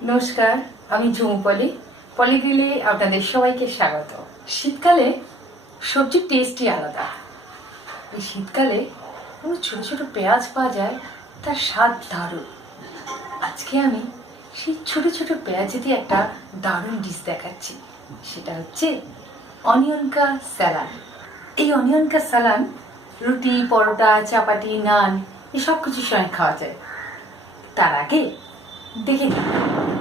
নমস্কার, আমি ঝুমু পলি। পলি গ্রিলে আপনাদের সবাইকে স্বাগত। শীতকালে সবজির টেস্টই আলাদা। এই শীতকালে কোনো ছোট ছোট পেঁয়াজ পাওয়া যায়, তার স্বাদ দারুণ। আজকে আমি সেই ছোট ছোট পেঁয়াজ দিয়ে একটা দারুণ ডিশ দেখাচ্ছি। সেটা হচ্ছে অনিয়ন কা স্যালাড। এই অনিয়ন কা স্যালাড রুটি, পরোটা, চাপাটি, নান এসব কিছুর সঙ্গে খাওয়া যায়। তার আগে দেখে নিন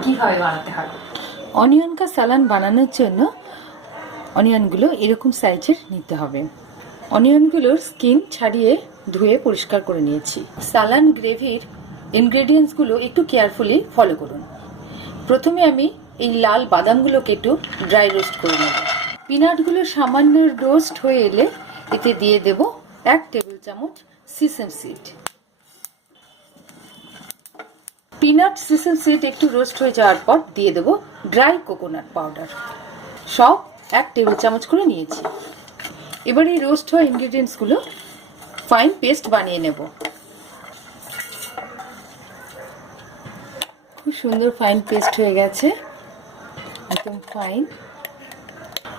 কীভাবে বানাতে হবে। অনিয়ন কা স্যালাড বানানোর জন্য অনিয়নগুলো এরকম সাইজের নিতে হবে। অনিয়নগুলোর স্কিন ছাড়িয়ে ধুয়ে পরিষ্কার করে নিয়েছি। স্যালাড গ্রেভির ইনগ্রেডিয়েন্টসগুলো একটু কেয়ারফুলি ফলো করুন। প্রথমে আমি এই লাল বাদামগুলোকে একটু ড্রাই রোস্ট করে নেব। পিনাটগুলো সামান্য রোস্ট হয়ে এলে এতে দিয়ে দেব 1 টেবিল চামচ sesame seed. Peanut sesame seed একটু রোস্ট হয়ে যাওয়ার পর দিয়ে দেব ড্রাই কোকোনাট পাউডার। সব 1 টেবিল চামচ করে নিয়েছি। এবার এই রোস্ট হওয়া ইনগ্রেডিয়েন্টসগুলো ফাইন পেস্ট বানিয়ে নেব। খুব সুন্দর ফাইন পেস্ট হয়ে গেছে, একদম ফাইন।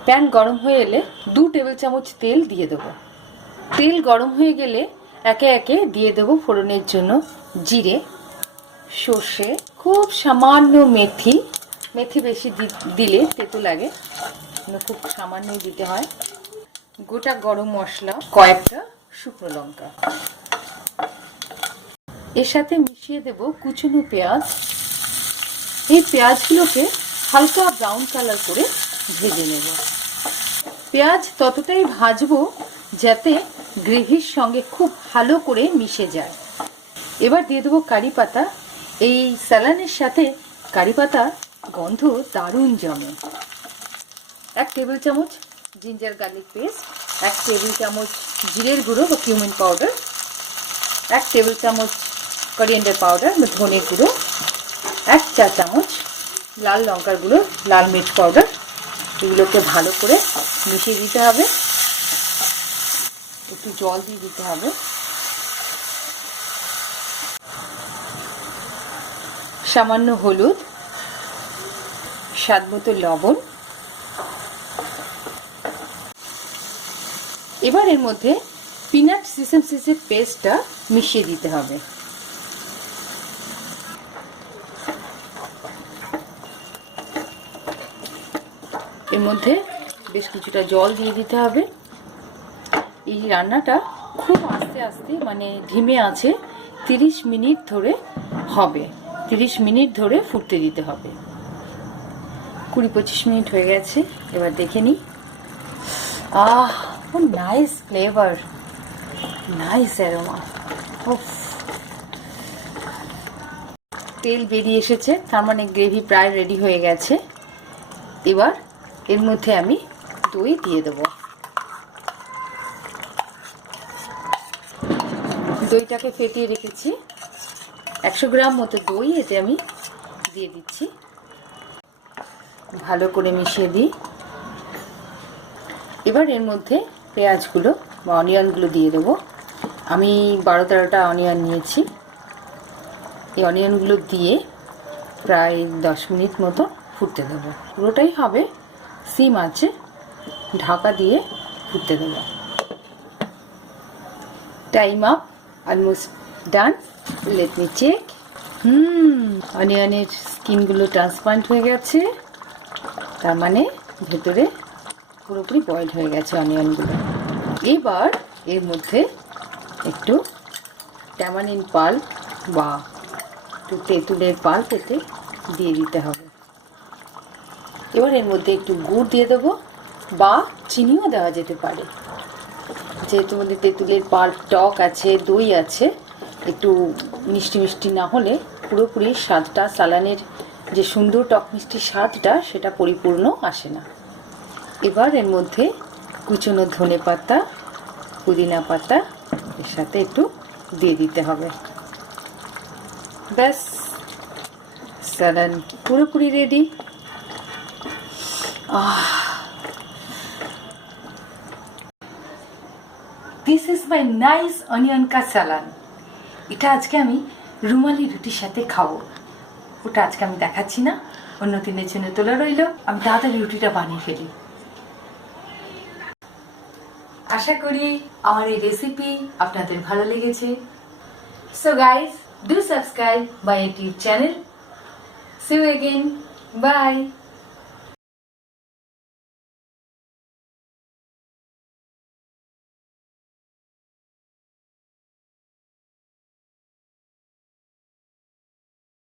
প্যান গরম হয়ে এলে 2 টেবিল চামচ তেল দিয়ে দেব। তেল গরম হয়ে গেলে একে একে দিয়ে দেব ফোড়নের জন্য জিরে, সর্ষে, খুব সামান্য মেথি। মেথি বেশি দিলে তেতো লাগে, খুব সামান্যই দিতে হয়। গোটা গরম মশলা, কয়েকটা শুকনো লঙ্কা। এর সাথে মিশিয়ে দেব কুচনো পেঁয়াজ। এই পেঁয়াজগুলোকে হালকা ব্রাউন কালার করে ভেজে নেব। পেঁয়াজ ততটাই ভাজবো যাতে গ্রেভির সঙ্গে খুব ভালো করে মিশে যায়। এবার দিয়ে দেবো কারি পাতা। এই স্যালাডের সাথে কারি পাতা গন্ধ দারুণ জমে। 1 টেবিল চামচ জিঞ্জার গার্লিক পেস্ট, 1 টেবিল চামচ জিরের গুঁড়ো বা কিউমিন পাউডার, 1 টেবিল চামচ করিয়েন্ডার পাউডার বা ধনে গুঁড়ো, 1 চা চামচ লাল লঙ্কার গুঁড়ো, লাল মির্চ পাউডার। এগুলোকে ভালো করে মিশিয়ে দিতে হবে। একটু জল দিয়ে দিতে হবে। সামান্য হলুদ, স্বাদ মতো লবণ। এবার এর মধ্যে পিনাট সিসেম সিডের পেস্টটা মিশিয়ে দিতে হবে। এর মধ্যে বেশ কিছুটা জল দিয়ে দিতে হবে। এই রান্নাটা খুব আস্তে আস্তে মানে ধিমে আছে 30 মিনিট ধরে হবে। 30 মিনিট ধরে ফুটতে দিতে হবে। 20-25 মিনিট হয়ে গেছে, এবার দেখে নিই। Nice flavour, nice aroma. তেল বেরিয়ে এসেছে, তার মানে গ্রেভি প্রায় রেডি হয়ে গেছে। এবার এর মধ্যে আমি দই দিয়ে দেব। দইটাকে ফেটিয়ে রেখেছি, 100 গ্রাম মতো দই এতে আমি দিয়ে দিচ্ছি। ভালো করে মিশিয়ে দিই। এবার এর মধ্যে পেঁয়াজগুলো বা অনিয়নগুলো দিয়ে দেবো। আমি 12-13টা অনিয়ন নিয়েছি। এই অনিয়নগুলো দিয়ে প্রায় 10 মিনিট মতো ফুটতে দেবো। পুরোটাই হবে সিম আছে, ঢাকা দিয়ে ফুটতে দেবো। Time up, almost done. Let me check. অনিয়নের স্কিনগুলো ট্রান্সপারেন্ট হয়ে গেছে, তার মানে ভেতরে পুরোপুরি বয়েলড হয়ে গেছে অনিয়নগুলো। এবার এর মধ্যে একটু ট্যামারিন্ড পাল্প বা একটু তেঁতুলের পাল্প এতে দিয়ে দিতে হবে। এবার এর মধ্যে একটু গুড় দিয়ে দেবো বা চিনিও দেওয়া যেতে পারে। যেহেতু মধ্যে তেঁতুলের পাল্প, টক আছে, দই আছে, একটু মিষ্টি মিষ্টি না হলে পুরোপুরি স্বাদটা, সালানের যে সুন্দর টক মিষ্টি স্বাদটা সেটা পরিপূর্ণ আসে না। এবার এর মধ্যে কুচনো ধনে পাতা, পুদিনা পাতা এর সাথে একটু দিয়ে দিতে হবে। ব্যাস, স্যালাড পুরোপুরি ready. This is my nice onion কা স্যালাড। এটা আজকে আমি রুমালি রুটির সাথে খাবো। ওটা আজকে আমি দেখাচ্ছি না, অন্য দিনের জন্য তোলা রইল। আমি তাড়াতাড়ি রুটিটা বানিয়ে ফেলি। আশা করি আমার এই রেসিপি আপনাদের ভালো লেগেছে। So guys, do subscribe my YouTube channel. See you again, by.